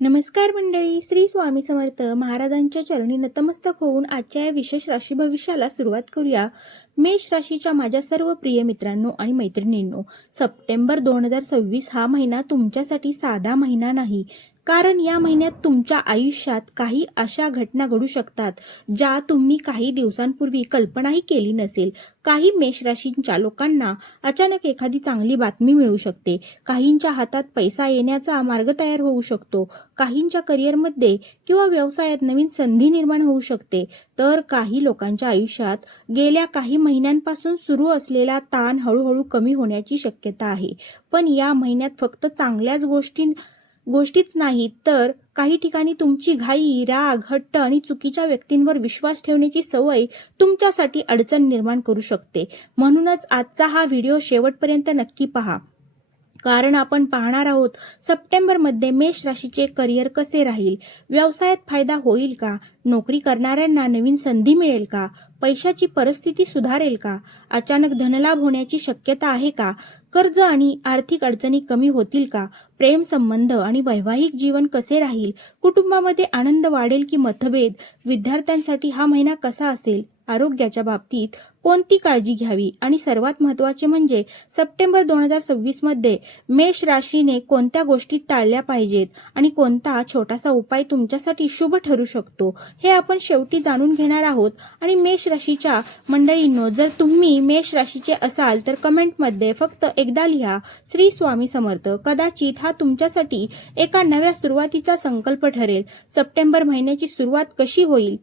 नमस्कार मंडळी, श्री स्वामी समर्थ महाराजांच्या चरणी नतमस्तक होऊन आजच्या या विशेष राशी भविष्याला सुरुवात करूया. मेष राशीच्या माझ्या सर्व प्रिय मित्रांनो आणि मैत्रिणींनो, सप्टेंबर 2026 हा महिना तुमच्यासाठी साधा महिना नाही. कारण या महिन्यात तुमच्या आयुष्यात काही अशा घटना घडू शकतात ज्या तुम्ही काही दिवसांपूर्वी कल्पनाही केली नसेल. काही मेष राशींच्या लोकांना अचानक एखादी चांगली बातमी मिळू शकते. काहींच्या हातात पैसा येण्याचा मार्ग तयार होऊ शकतो. काहींच्या करिअरमध्ये किंवा व्यवसायात नवीन संधी निर्माण होऊ शकते. तर काही लोकांच्या आयुष्यात गेल्या काही महिन्यांपासून सुरू असलेला ताण हळूहळू कमी होण्याची शक्यता आहे. पण या महिन्यात फक्त चांगल्याच गोष्टीच नाहीत, तर काही ठिकाणी तुमची घाई, राग, हट्ट आणि चुकीच्या व्यक्तींवर विश्वास ठेवण्याची सवय तुमच्यासाठी अडचण निर्माण करू शकते. म्हणूनच आजचा हा व्हिडिओ शेवटपर्यंत नक्की पहा. कारण आपण पाहणार आहोत सप्टेंबरमध्ये मेष राशीचे करिअर कसे राहील, व्यवसायात फायदा होईल का, नोकरी करणाऱ्यांना नवीन संधी मिळेल का, पैशाची परिस्थिती सुधारेल का, अचानक धनलाभ होण्याची शक्यता आहे का, कर्ज आणि आर्थिक अडचणी कमी होतील का, प्रेम संबंध आणि वैवाहिक जीवन कसे राहील, कुटुंबामध्ये आनंद वाढेल की मतभेद, विद्यार्थ्यांसाठी हा महिना कसा असेल, आरोग्याच्या बाबतीत कोणती काळजी घ्यावी आणि सर्वात महत्त्वाचे म्हणजे सप्टेंबर 2026 मध्ये मेष राशीने कोणत्या गोष्टी टाळल्या पाहिजेत आणि कोणता छोटासा उपाय तुमच्यासाठी शुभ ठरू शकतो, हे आपण शेवटी जाणून घेणार आहोत. आणि मेष राशीच्या मंडळींनो, जर तुम्ही मेष राशीचे असाल तर कमेंटमध्ये फक्त एकदा लिहा, श्री स्वामी समर्थ. कदाचित हा तुमच्यासाठी एका नव्या सुरुवातीचा संकल्प ठरेल. सप्टेंबर महिन्याची सुरुवात कशी होईल?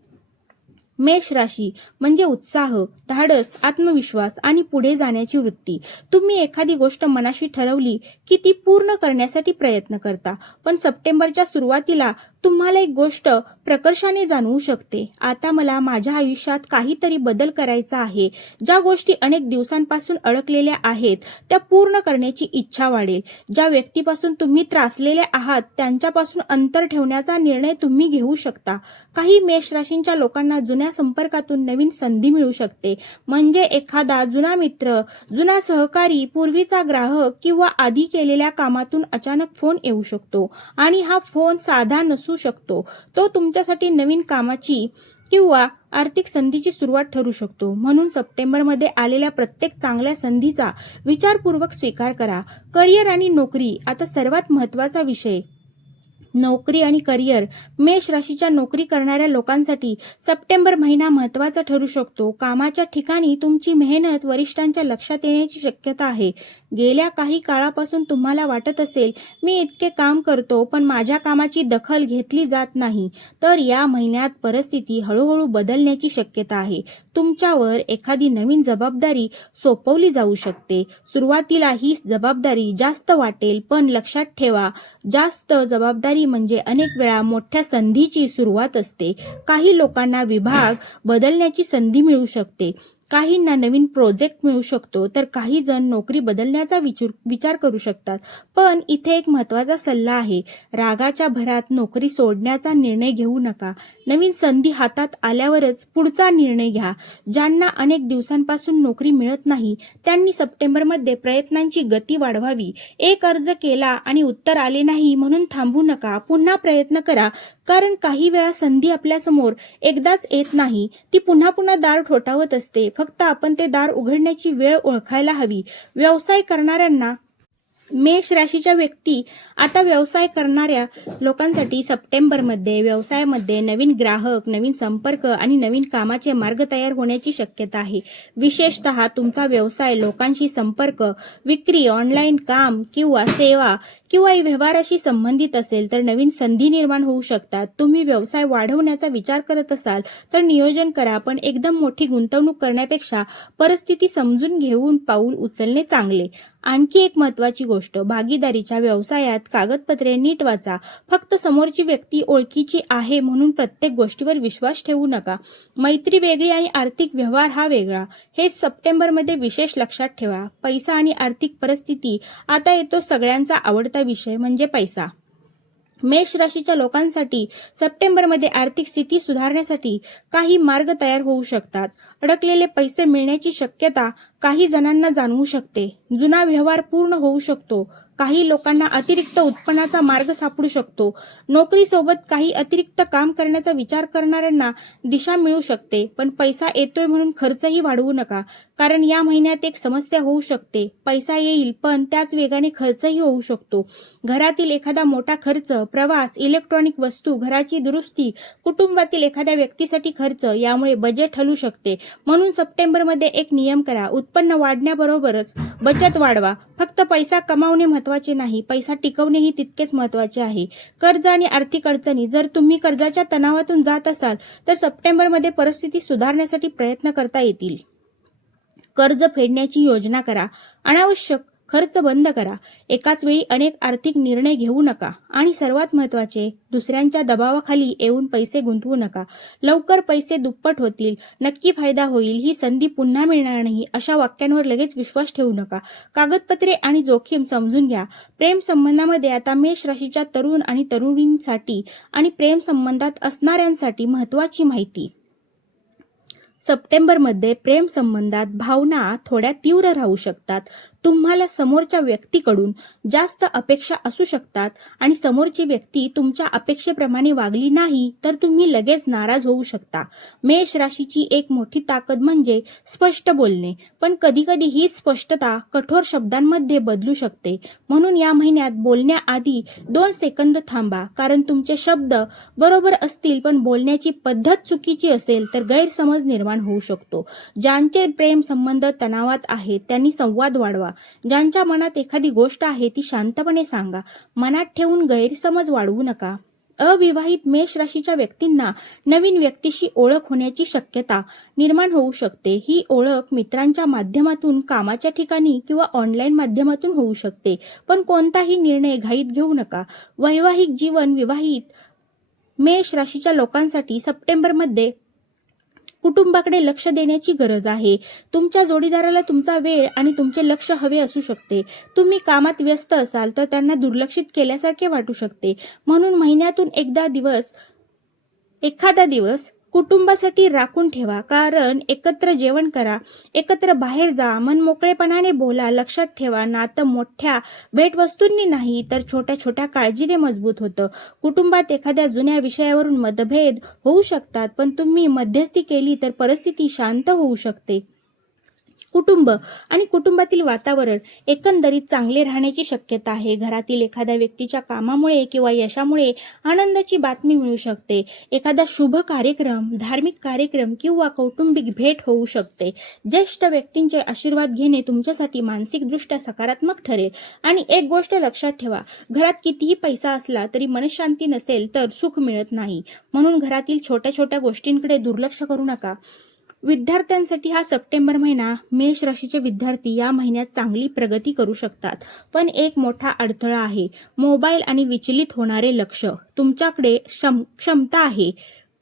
मेष राशी म्हणजे उत्साह, धाडस, आत्मविश्वास आणि पुढे जाण्याची वृत्ती. तुम्ही एखादी गोष्ट मनाशी ठरवली की ती पूर्ण करण्यासाठी प्रयत्न करता. पण सप्टेंबरच्या सुरुवातीला तुम्हाला एक गोष्ट प्रकर्षाने जाणवू शकते, आता मला माझ्या आयुष्यात काहीतरी बदल करायचा आहे. ज्या गोष्टी अनेक दिवसांपासून अडकलेल्या आहेत त्या पूर्ण करण्याची इच्छा वाढेल. ज्या व्यक्तीपासून तुम्ही त्रासलेले आहात त्यांच्यापासून अंतर ठेवण्याचा निर्णय तुम्ही घेऊ शकता. काही मेष राशींच्या लोकांना जुन्या संपर्कातून नवीन संधी मिळू शकते. म्हणजे एखादा जुना मित्र, जुना सहकारी, पूर्वीचा ग्राहक किंवा आधी केलेल्या कामातून अचानक फोन येऊ शकतो. आणि हा फोन साधा नसू शकतो, तो तुमच्यासाठी नवीन कामाची किंवा आर्थिक संधीची सुरुवात ठरू शकतो. म्हणून सप्टेंबरमध्ये आलेल्या प्रत्येक चांगल्या संधीचा विचारपूर्वक स्वीकार करा. करिअर आणि नोकरी आता सर्वात महत्त्वाचा विषय. नोकरी आणि करिअर. मेष राशीच्या नोकरी करणाऱ्या लोकांसाठी सप्टेंबर महिना महत्त्वाचा ठरू शकतो. कामाच्या ठिकाणी तुमची मेहनत वरिष्ठांच्या लक्षात येण्याची शक्यता आहे. गेल्या काही काळापासून तुम्हाला वाटत असेल, मी इतके काम करतो पण माझ्या कामाची दखल घेतली जात नाही. तर या महिन्यात परिस्थिती हळूहळू बदलण्याची शक्यता आहे. तुमच्यावर एखादी नवीन जबाबदारी सोपवली जाऊ शकते. सुरुवातीला ही जबाबदारी जास्त वाटेल, पण लक्षात ठेवा, जास्त जबाबदारी म्हणजे अनेक वेळा मोठ्या संधीची सुरुवात असते. काही लोकांना विभाग बदलण्याची संधी मिळू शकते, काहींना नवीन प्रोजेक्ट मिळू शकतो, तर काही जण नोकरी बदलण्याचा विचार करू शकतात. पण इथे एक महत्त्वाचा सल्ला आहे, रागाच्या भरात नोकरी सोडण्याचा निर्णय घेऊ नका. नवीन संधी हातात आल्यावरच पुढचा निर्णय घ्या. ज्यांना अनेक दिवसांपासून नोकरी मिळत नाही त्यांनी सप्टेंबरमध्ये प्रयत्नांची गती वाढवावी. एक अर्ज केला आणि उत्तर आले नाही म्हणून थांबू नका, पुन्हा प्रयत्न करा. कारण काही वेळा संधी आपल्यासमोर एकदाच येत नाही, ती पुन्हा पुन्हा दार ठोठावत असते. फक्त आपण ते दार उघडण्याची वेळ ओळखायला हवी. व्यवसाय करणाऱ्यांना, मेष राशीच्या व्यक्ती आता व्यवसाय करणाऱ्या लोकांसाठी सप्टेंबरमध्ये व्यवसायामध्ये नवीन ग्राहक, नवीन संपर्क आणि नवीन कामाचे मार्ग तयार होण्याची शक्यता आहे. विशेषतः तुमचा व्यवसाय लोकांशी संपर्क, विक्री, ऑनलाईन काम किंवा सेवा किंवा व्यवहाराशी संबंधित असेल तर नवीन संधी निर्माण होऊ शकतात. तुम्ही व्यवसाय वाढवण्याचा विचार करत असाल तर नियोजन करा, पण एकदम मोठी गुंतवणूक करण्यापेक्षा परिस्थिती समजून घेऊन पाऊल उचलणे चांगले. आणखी एक महत्त्वाची गोष्ट, भागीदारीच्या व्यवसायात कागदपत्रे नीट वाचा. फक्त समोरची व्यक्ती ओळखीची आहे म्हणून प्रत्येक गोष्टीवर विश्वास ठेवू नका. मैत्री वेगळी आणि आर्थिक व्यवहार हा वेगळा, हे सप्टेंबरमध्ये विशेष लक्षात ठेवा. पैसा आणि आर्थिक परिस्थिती. आता येतो सगळ्यांचा आवडता विषय म्हणजे पैसा. मेष राशीच्या लोकांसाठी सप्टेंबरमध्ये आर्थिक स्थिती सुधारण्यासाठी काही मार्ग तयार होऊ शकतात. अडकलेले पैसे मिळण्याची शक्यता काही जणांना जाणवू शकते. जुना व्यवहार पूर्ण होऊ शकतो. काही लोकांना अतिरिक्त उत्पन्नाचा मार्ग सापडू शकतो. नोकरीसोबत काही अतिरिक्त काम करण्याचा विचार करणाऱ्यांना दिशा मिळू शकते. पण पैसा येतोय म्हणून खर्चही वाढवू नका, कारण या महिन्यात एक समस्या होऊ शकते. पैसा येईल पण त्याच वेगाने खर्चही होऊ शकतो. घरातील एखादा मोठा खर्च, प्रवास, इलेक्ट्रॉनिक वस्तू, घराची दुरुस्ती, कुटुंबातील एखाद्या व्यक्तीसाठी खर्च, यामुळे बजेट हलू शकते. म्हणून सप्टेंबरमध्ये एक नियम करा. उत्पन्न वाढण्याबरोबरच बचत वाढवा. फक्त पैसा कमावणे महत्त्वाचे नाही, पैसा टिकवणेही तितकेच महत्त्वाचे आहे. कर्ज आणि आर्थिक अडचणी. जर तुम्ही कर्जाच्या तणावातून जात असाल तर सप्टेंबरमध्ये परिस्थिती सुधारण्यासाठी प्रयत्न करता येतील. कर्ज फेडण्याची योजना करा. अनावश्यक खर्च बंद करा. एकाच वेळी अनेक आर्थिक निर्णय घेऊ नका. आणि सर्वात महत्त्वाचे, दुसऱ्यांच्या दबावाखाली येऊन पैसे गुंतवू नका. लवकर पैसे दुप्पट होतील, नक्की फायदा होईल, ही संधी पुन्हा मिळणार नाही, अशा वाक्यांवर लगेच विश्वास ठेवू नका. कागदपत्रे आणि जोखीम समजून घ्या. प्रेम संबंधामध्ये आता मेष राशीच्या तरुण आणि तरुणींसाठी आणि प्रेम संबंधात असणाऱ्यांसाठी महत्त्वाची माहिती. सप्टेंबरमध्ये प्रेम संबंधात भावना थोड्या तीव्र राहू शकतात. तुम्हाला समोरच्या व्यक्तीकडून जास्त अपेक्षा असू शकतात आणि समोरची व्यक्ती तुमच्या अपेक्षेप्रमाणे वागली नाही तर तुम्ही लगेच नाराज होऊ शकता. मेष राशीची एक मोठी ताकद म्हणजे स्पष्ट बोलणे, पण कधीकधी हीच स्पष्टता कठोर शब्दांमध्ये बदलू शकते. म्हणून या महिन्यात बोलण्याआधी 2 सेकंद थांबा, कारण तुमचे शब्द बरोबर असतील पण बोलण्याची पद्धत चुकीची असेल तर गैरसमज निर्माण होऊ शकतो. ज्यांचे प्रेम संबंध तणावात आहेत त्यांनी संवाद वाढवा. ज्यांच्या मनात एखादी गोष्ट आहे ती शांतपणे सांगा. मनात ठेवून गैरसमज वाढवू नका. अविवाहित मेष राशीच्या व्यक्तींना नवीन व्यक्तीशी ओळख होण्याची शक्यता निर्माण होऊ शकते. ही ओळख मित्रांच्या माध्यमातून, कामाच्या ठिकाणी किंवा ऑनलाईन माध्यमातून होऊ शकते. पण कोणताही निर्णय घाईत घेऊ नका. वैवाहिक जीवन. विवाहित मेष राशीच्या लोकांसाठी सप्टेंबरमध्ये कुटुंबाकडे लक्ष देण्याची गरज आहे. तुमच्या जोडीदाराला तुमचा वेळ आणि तुमचे लक्ष हवे असू शकते. तुम्ही कामात व्यस्त असाल तर त्यांना दुर्लक्षित केल्यासारखे वाटू शकते. म्हणून महिन्यातून एखादा दिवस कुटुंबासाठी राखून ठेवा. कारण एकत्र जेवण करा, एकत्र बाहेर जा, मन मोकळेपणाने बोला. लक्षात ठेवा, नातं मोठ्या भेटवस्तूंनी नाही तर छोट्या छोट्या काळजीने मजबूत होतं. कुटुंबात एखाद्या जुन्या विषयावरून मतभेद होऊ शकतात, पण तुम्ही मध्यस्थी केली तर परिस्थिती शांत होऊ शकते. कुटुंब आणि कुटुंबातील वातावरण एकंदरीत चांगले राहण्याची शक्यता आहे. घरातील एखाद्या व्यक्तीच्या कामामुळे किंवा यशामुळे आनंदाची बातमी मिळू शकते. एखादा शुभ कार्यक्रम, धार्मिक कार्यक्रम किंवा कौटुंबिक भेट होऊ शकते. ज्येष्ठ व्यक्तींचे आशीर्वाद घेणे तुमच्यासाठी मानसिकदृष्ट्या सकारात्मक ठरेल. आणि एक गोष्ट लक्षात ठेवा, घरात कितीही पैसा असला तरी मनशांती नसेल तर सुख मिळत नाही. म्हणून घरातील छोट्या छोट्या गोष्टींकडे दुर्लक्ष करू नका. विद्यार्थ्यांसाठी हा सप्टेंबर महिना. मेष राशीचे विद्यार्थी या महिन्यात चांगली प्रगती करू शकतात, पण एक मोठा अडथळा आहे मोबाईल आणि विचलित होणारे लक्ष. तुमच्याकडे क्षमता आहे,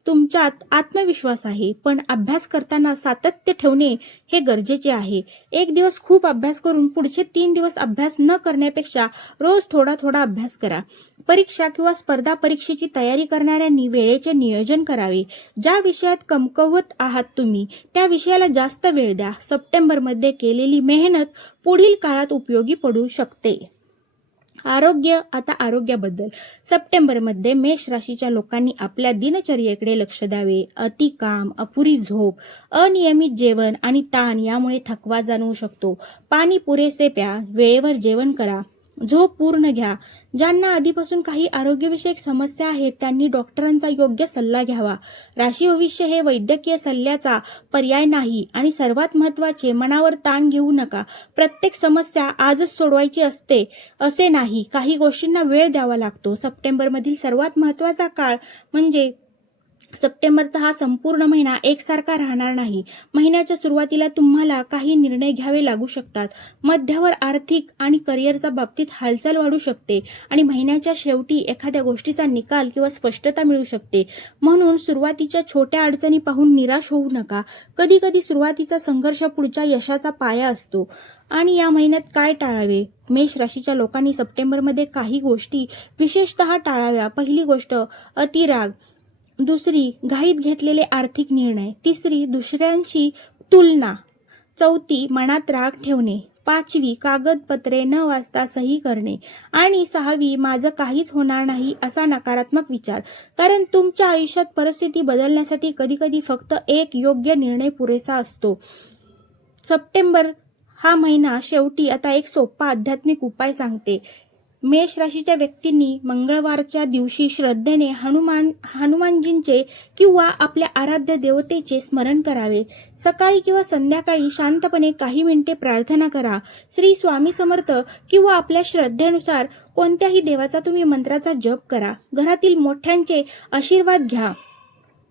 तुमच्यात आत्मविश्वास आहे, पण अभ्यास करताना सातत्य ठेवणे हे गरजेचे आहे. एक दिवस खूप अभ्यास करून पुढचे 3 दिवस अभ्यास न करण्यापेक्षा रोज थोडा थोडा अभ्यास करा. परीक्षा किंवा स्पर्धा परीक्षेची तयारी करणाऱ्यांनी वेळेचे नियोजन करावे. ज्या विषयात कमकुवत आहात तुम्ही त्या विषयाला जास्त वेळ द्या. सप्टेंबरमध्ये केलेली मेहनत पुढील काळात उपयोगी पडू शकते. आरोग्य. आता आरोग्याबद्दल. सप्टेंबरमध्ये मेष राशीच्या लोकांनी आपल्या दिनचर्येकडे लक्ष द्यावे. अति काम, अपुरी झोप, अनियमित जेवण आणि ताण यामुळे थकवा जाणवू शकतो. पाणी पुरेसे प्या, वेळेवर जेवण करा, झोप पूर्ण घ्या. ज्यांना आधीपासून काही आरोग्यविषयक समस्या आहेत त्यांनी डॉक्टरांचा योग्य सल्ला घ्यावा. राशी भविष्य हे वैद्यकीय सल्ल्याचा पर्याय नाही. आणि सर्वात महत्त्वाचे, मनावर ताण घेऊ नका. प्रत्येक समस्या आजच सोडवायची असते असे नाही. काही गोष्टींना वेळ द्यावा लागतो. सप्टेंबरमधील सर्वात महत्त्वाचा काळ म्हणजे सप्टेंबरचा हा संपूर्ण महिना एकसारखा राहणार नाही. महिन्याच्या सुरुवातीला तुम्हाला काही निर्णय घ्यावे लागू शकतात. मध्यावर आर्थिक आणि करिअरच्या बाबतीत हालचाल वाढू शकते आणि महिन्याच्या शेवटी एखाद्या गोष्टीचा निकाल किंवा स्पष्टता मिळू शकते. म्हणून सुरुवातीच्या छोट्या अडचणी पाहून निराश होऊ नका. कधी कधी सुरुवातीचा संघर्ष पुढच्या यशाचा पाया असतो. आणि या महिन्यात काय टाळावे? मेष राशीच्या लोकांनी सप्टेंबरमध्ये काही गोष्टी विशेषतः टाळाव्या. पहिली गोष्ट, अतिराग. दुसरी, घाईत घेतलेले आर्थिक निर्णय. तिसरी, दुसऱ्यांशी तुलना. चौथी, मनात राग ठेवणे. 5वी कागदपत्रे न वाचता सही करणे आणि 6वी माझं काहीच होणार नाही असा नकारात्मक विचार. कारण तुमच्या आयुष्यात परिस्थिती बदलण्यासाठी कधीकधी फक्त एक योग्य निर्णय पुरेसा असतो. सप्टेंबर हा महिना शेवटी आता एक सोपा आध्यात्मिक उपाय सांगते. मेष राशीच्या व्यक्तींनी मंगळवारच्या दिवशी श्रद्धेने हनुमानजींचे किंवा आपल्या आराध्य देवतेचे स्मरण करावे. सकाळी किंवा संध्याकाळी शांतपणे काही मिनिटे प्रार्थना करा. श्री स्वामी समर्थ किंवा आपल्या श्रद्धेनुसार कोणत्याही देवाचा तुम्ही मंत्राचा जप करा. घरातील मोठ्यांचे आशीर्वाद घ्या.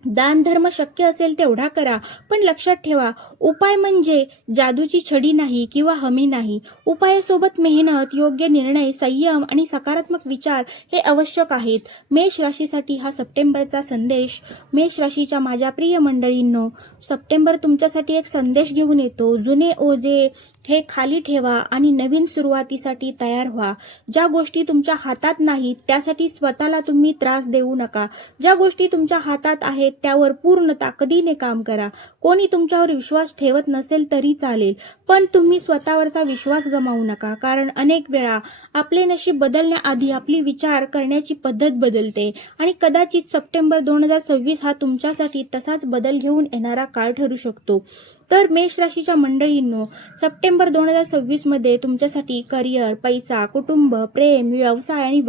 दान धर्म शक्य असेल तेवढा करा. पण लक्षात ठेवा, उपाय म्हणजे जादूची छडी नाही किंवा हमी नाही. उपायासोबत मेहनत, योग्य निर्णय, संयम आणि सकारात्मक विचार हे आवश्यक आहेत. मेष राशीसाठी हा सप्टेंबरचा संदेश. मेष राशीच्या माझ्या प्रिय मंडळींनो, सप्टेंबर तुमच्यासाठी एक संदेश घेऊन येतो. जुने ओझे हे खाली ठेवा आणि नवीन सुरुवातीसाठी तयार व्हा. ज्या गोष्टी तुमच्या हातात नाहीत त्यासाठी स्वतःला तुम्ही त्रास देऊ नका. ज्या गोष्टी तुमच्या हातात आहेत त्यावर पूर्ण ताकदीने काम करा. कोणी तुमच्यावर विश्वास ठेवत नसेल तरी चालेल, पण तुम्ही स्वतःवरचा विश्वास गमावू नका. कारण अनेक वेळा आपले नशीब बदलण्याआधी आपली विचार करण्याची पद्धत बदलते आणि कदाचित सप्टेंबर 2026 हा तुमच्यासाठी तसाच बदल घेऊन येणारा काळ ठरू शकतो. तर मेष राशीच्या मंडळींनो, सप्टेंबर 2026 मध्ये तुमच्यासाठी करिअर, पैसा, कुटुंब, प्रेम, व्यवसाय आणि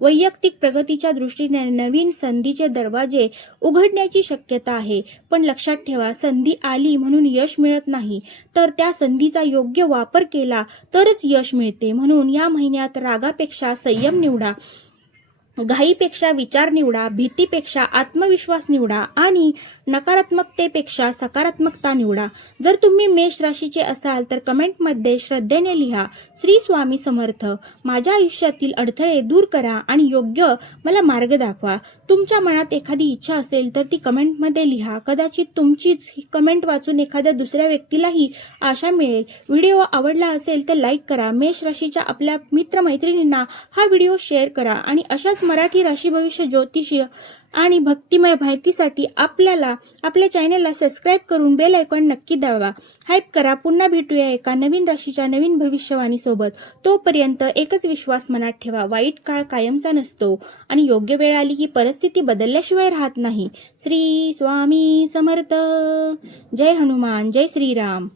वैयक्तिक प्रगतीच्या दृष्टीने नवीन संधीचे दरवाजे उघडण्याची शक्यता आहे. पण लक्षात ठेवा, संधी आली म्हणून यश मिळत नाही, तर त्या संधीचा योग्य वापर केला तरच यश मिळते. म्हणून या महिन्यात रागापेक्षा संयम निवडा, घाईपेक्षा विचार निवडा, भीतीपेक्षा आत्मविश्वास निवडा आणि नकारात्मकतेपेक्षा सकारात्मकता निवडा. जर तुम्ही मेष राशीचे असाल तर कमेंटमध्ये श्रद्धेने लिहा, श्री स्वामी समर्थ, माझ्या आयुष्यातील अडथळे दूर करा आणि योग्य मला मार्ग दाखवा. तुमच्या मनात एखादी इच्छा असेल तर ती कमेंटमध्ये लिहा. कदाचित तुमचीच ही कमेंट वाचून एखाद्या दुसऱ्या व्यक्तीलाही आशा मिळेल. व्हिडिओ आवडला असेल तर लाईक करा. मेष राशीच्या आपल्या मित्रमैत्रिणींना हा व्हिडिओ शेअर करा आणि अशाच मराठी राशी भविष्य ज्योतिषीय आणि भक्तिमय माहितीसाठी आपल्या चॅनेलला सबस्क्राईब करून बेल आयकॉन नक्की दाबा. हाईप करा. पुन्हा भेटूया एका नवीन राशीच्या नवीन भविष्यवाणी सोबत. तोपर्यंत एकच विश्वास मनात ठेवा, वाईट काळ कायमचा नसतो आणि योग्य वेळ आली की परिस्थिती बदलल्याशिवाय राहत नाही. श्री स्वामी समर्थ. जय हनुमान, जय श्रीराम.